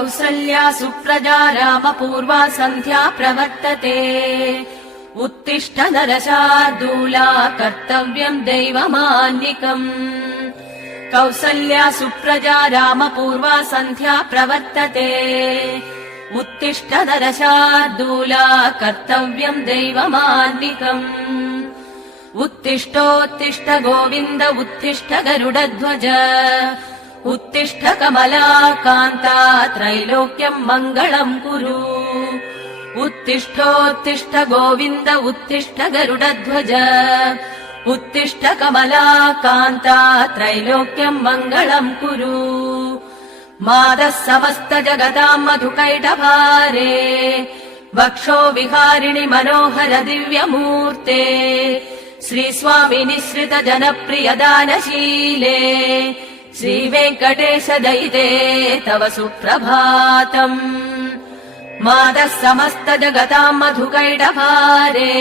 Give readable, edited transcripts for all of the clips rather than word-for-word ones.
कौसल्या सुप्रजा रामपूर्वा सन्ध्या प्रवर्तते उत्तिष्ठ नरशार्दूला कर्तव्यम् दैवमान्निकम् कौसल्या सुप्रजा रामपूर्वा सन्ध्या प्रवर्तते उत्तिष्ठ नरशार्दूला कर्तव्यम् दैवमान्निकम् उत्तिष्ठोत्तिष्ठ गोविन्द उत्तिष्ठ गरुडध्वज उत्तिष्ठ कमलाकान्ता त्रैलोक्यम् मङ्गलम् कुरु उत्तिष्ठोत्तिष्ठ गोविन्द उत्तिष्ठ गरुडध्वज उत्तिष्ठ कमलाकान्ता त्रैलोक्यम् मङ्गलम् कुरु मादः समस्त जगताम् मधुकैटभारे वक्षो विहारिणि मनोहर दिव्यमूर्ते श्रीस्वामि निःसृत जनप्रिय दानशीले श्रीवेङ्कटेश दयिते तव सुप्रभातम् मादः समस्त जगताम् मधुकैटभारे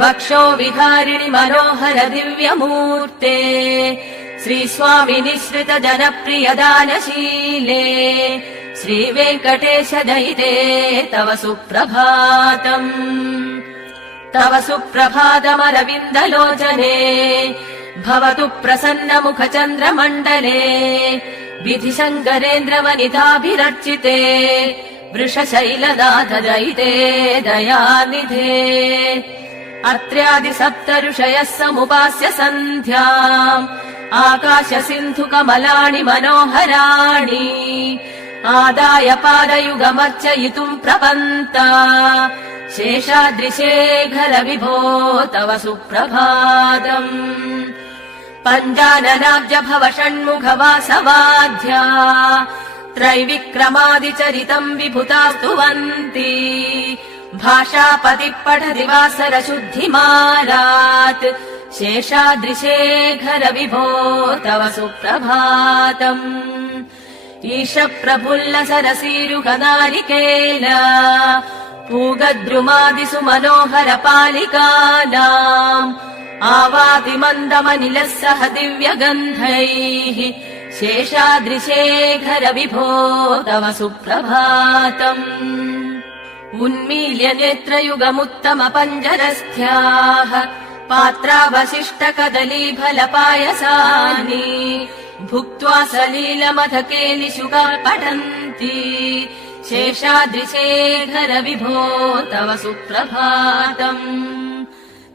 वक्षो विहारिणि मनोहर दिव्यमूर्ते श्रीस्वामि निःसृत जनप्रिय दानशीले श्रीवेङ्कटेश दयिते तव सुप्रभातम् तव सुप्रभातमरविन्दलोचने भवतु प्रसन्न मुख चन्द्रमण्डले विधिशङ्करेन्द्रवनिताभिरर्चिते वृषशैलनाथ दयिते दयानिधे अत्र्यादि सप्त ऋषयः समुपास्य सन्ध्याम् आकाश सिन्धु कमलानि मनोहराणि आदाय पादयुगमर्चयितुम् प्रपन्ता शेषाद्रिशेखर विभो तव सुप्रभातम् पञ्चाननाब्ज भव षण्मुख वासवाद्या त्रैविक्रमादिचरितम् विभुता स्तुवन्ति भाषापतिः पठति वासर शुद्धिमारात् शेषाद्रिशेखर विभो तव सुप्रभातम् ईश प्रफुल्ल सरसीरुहनारिकेला पूगद्रुमादिषु मनोहर पालिकानाम् आवाति मन्दमनिलः सह दिव्यगन्धैः शेषाद्रिशेखर विभो तव सुप्रभातम् उन्मील्य नेत्रयुगमुत्तम पञ्जरस्थ्याः पात्रावशिष्ट कदलीफलपायसानि भुक्त्वा सलीलमधके निशुका पठन्ति शेषाद्रिशेखर विभो तव सुप्रभातम्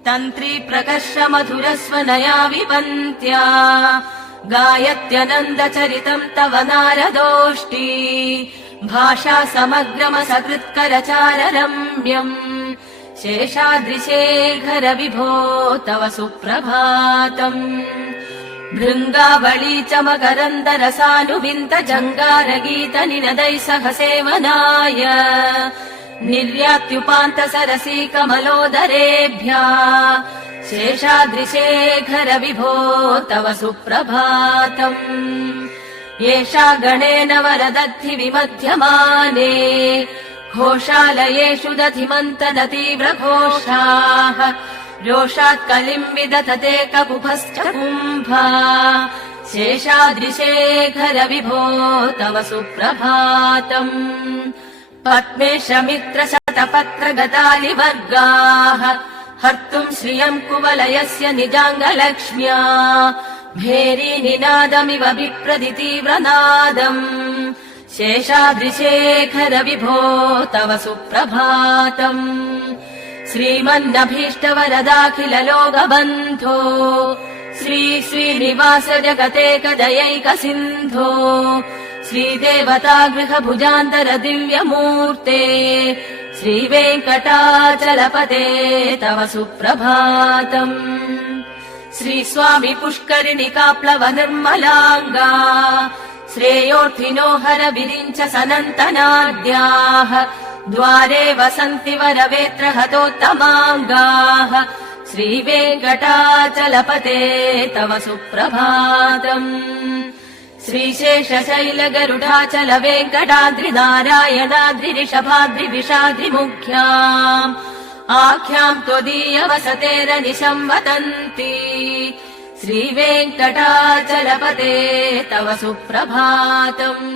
तन्त्री प्रकर्ष मधुरस्वनया विपन्त्या गायत्यनन्द चरितम् तव नारदोष्टी भाषा समग्रमसकृत्करचार रम्यम् शेषाद्रिशेखर विभो तव सुप्रभातम् भृङ्गावळी च मकरन्दरसानुविन्द जङ्गारगीत निनदै सह सेवनाय निर्यात्युपान्त सरसी कमलोदरेभ्यः शेषाद्रिशेखर विभो तव सुप्रभातम् एषा गणेन वरदद्धि विमध्यमाने घोषालयेषु दधिमन्तदतीव्र घोषाः रोषात् कलिम् विदधते ककुभश्च कुम्भा शेषाद्रिशेखर विभो तव सुप्रभातम् पद्मेश मित्र शतपत्र गतालिवर्गाः हर्तुम् श्रियम् कुवलयस्य निजाङ्गलक्ष्म्या भेरी निनादमिव विप्रदितीव्रनादम् शेषाद्रिशेखर विभो तव सुप्रभातम् श्रीमन्नभीष्टवरदाखिल लोकबन्धो श्री श्रीनिवास जगतेकदयैक सिन्धो श्रीदेवता गृहभुजान्तर दिव्यमूर्ते श्रीवेङ्कटाचलपते तव सुप्रभातम् श्रीस्वामि पुष्करिणिकाप्लव निर्मलाङ्गा श्रेयोर्थिनो हर विरिञ्च सनन्तनाद्याः द्वारे वसन्ति वरवेत्र हतोत्तमाङ्गाः श्रीवेङ्कटाचलपते तव सुप्रभातम् श्रीशेषशैल गरुडाचल वेङ्कटाद्रिनारायणाद्रिऋषभाद्रिविषाद्रिमुख्याम् आख्याम् त्वदीय वसतेरनिशम् वदन्ति श्रीवेङ्कटाचलपते तव सुप्रभातम्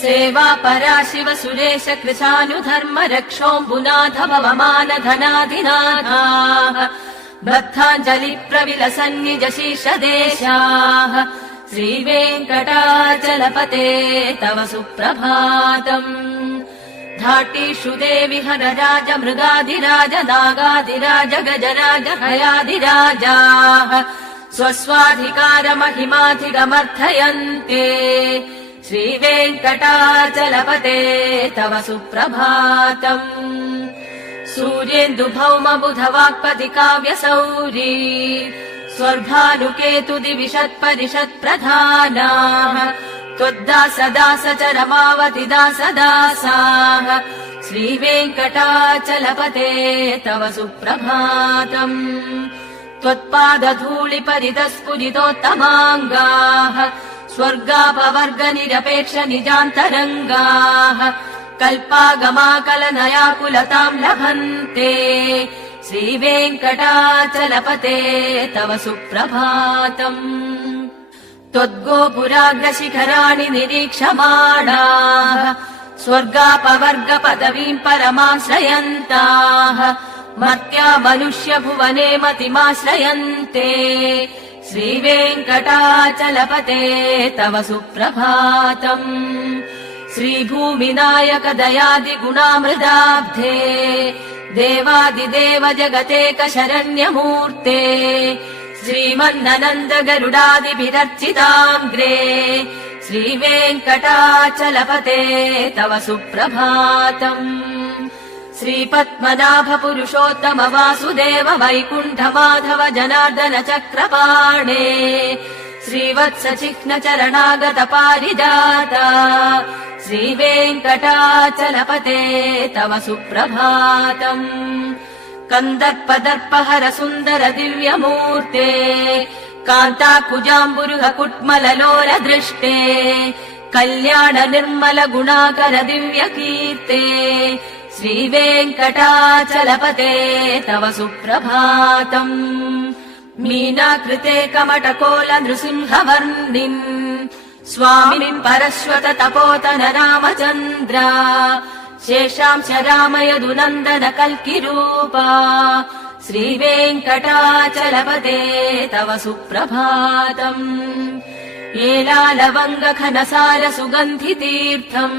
सेवा परा शिव सुरेश कृशानुधर्म रक्षोऽम्बुनाथ भवमान धनाधिनाथाः बद्धाञ्जलि प्रविलसन्निज शीर्षदेशाः श्रीवेङ्कटाचलपते तव सुप्रभातम् धाटीषु देवि हरराज मृगाधिराज नागाधिराज गजराज हयाधिराजाः स्वस्वाधिकारमहिमाधिगमर्थयन्ते श्रीवेङ्कटाचलपते तव सुप्रभातम् सूर्येन्दुभौम बुधवाक्पति काव्यसौरी स्वर्भानुकेतुदिविशत्परिषत्प्रधानाः त्वद्दासदास चरमावति दासदासाः श्रीवेङ्कटाचलपते तव सुप्रभातम् त्वत्पादधूलिपरितस्फुरितोत्तमाङ्गाः स्वर्गापवर्गनिरपेक्ष निजान्तरङ्गाः कल्पागमाकलनयाकुलताम् लभन्ते श्रीवेङ्कटाचलपते तव सुप्रभातम् त्वद्गोपुराग्रशिखराणि निरीक्षमाणाः स्वर्गापवर्गपदवीम् परमाश्रयन्ताः मर्त्या मनुष्य भुवने मतिमाश्रयन्ते श्रीवेङ्कटाचलपते तव सुप्रभातम् श्रीभूमिनायक दयादिगुणामृदाब्धे देवादिदेव जगतेक शरण्यमूर्ते श्रीमन्ननन्द गरुडादिभिरर्चिताग्रे श्रीवेङ्कटाचलपते तव सुप्रभातम् श्रीपद्मनाभ पुरुषोत्तम वासुदेव वैकुण्ठ माधव जनार्दन चक्रपाणे श्रीवत्स चिह्न चरणागत पारिजाता श्रीवेङ्कटाचलपते तव सुप्रभातम् कन्दर्पदर्पहर सुन्दर दिव्यमूर्ते कान्ताकुजाम्बुरुह कुट्मललोल दृष्टे कल्याण निर्मल गुणाकर दिव्यकीर्ते श्रीवेङ्कटाचलपते तव सुप्रभातम् मीनाकृते कमटकोल नृसिंहवर्णिम् स्वामिनिम् परश्वत तपोतन रामचन्द्रा शेषांश रामयदुनन्दन कल्किरूपा श्रीवेङ्कटाचलपते तव सुप्रभातम् येलालवङ्गघनसार सुगन्धितीर्थम्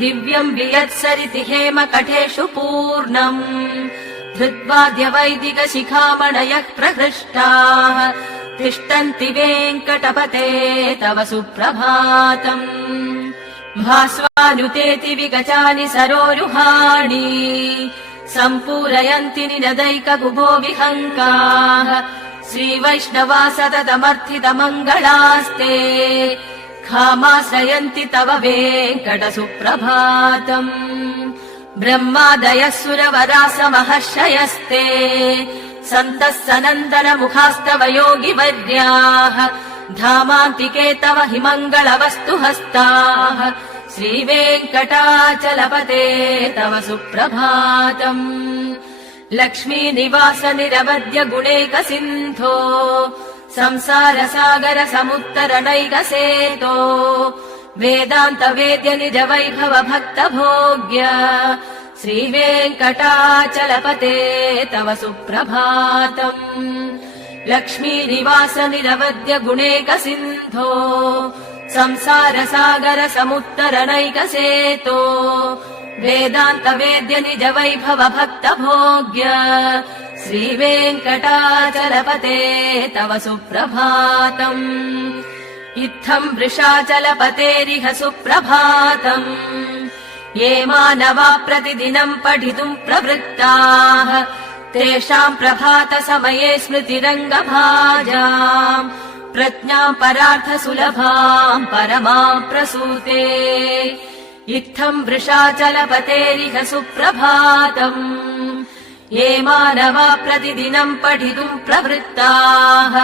दिव्यम् वियत्सरिति हेमकटेषु पूर्णम् धृत्वाद्य वैदिक शिखामणयः प्रहृष्टाः तिष्ठन्ति वेङ्कटपते तव सुप्रभातम् भास्वानुतेति विगचानि सरोरुहाणि सम्पूरयन्ति निनदैककुभो विहङ्गाः श्रीवैष्णवा सततमर्थितमङ्गलास्ते खामाश्रयन्ति तव वेङ्कट सुप्रभातम् ब्रह्मादयः सुरवराः समहर्षयस्ते सन्तः सनन्दन मुखास्तव योगिवर्याः धामान्तिके तव हि मङ्गलवस्तु हस्ताः श्रीवेङ्कटाचलपते तव सुप्रभातम् लक्ष्मीनिवास निरवद्य गुणैक सिन्धो संसार सागर समुत्तरणैक सेतो वेदान्त वेद्य निज वैभव भक्त भोग्य श्रीवेङ्कटाचलपते तव सुप्रभातम् लक्ष्मीनिवास निरवद्य गुणैक सिन्धो संसार सागर समुत्तरणैक सेतो वेदान्त वेद्य निज वैभव भक्त भोग्य श्रीवेङ्कटाचलपते तव सुप्रभातम् इत्थम् वृषाचलपतेरिह सुप्रभातम् ये मानवा प्रतिदिनम् पठितुम् प्रवृत्ताः तेषाम् प्रभात समये स्मृतिरङ्गभाजाम् प्रज्ञाम् परार्थ सुलभाम् परमाम् प्रसूते इत्थम् वृषाचलपतेरिह सुप्रभातम् ये मानवा प्रतिदिनम् पठितुम् प्रवृत्ताः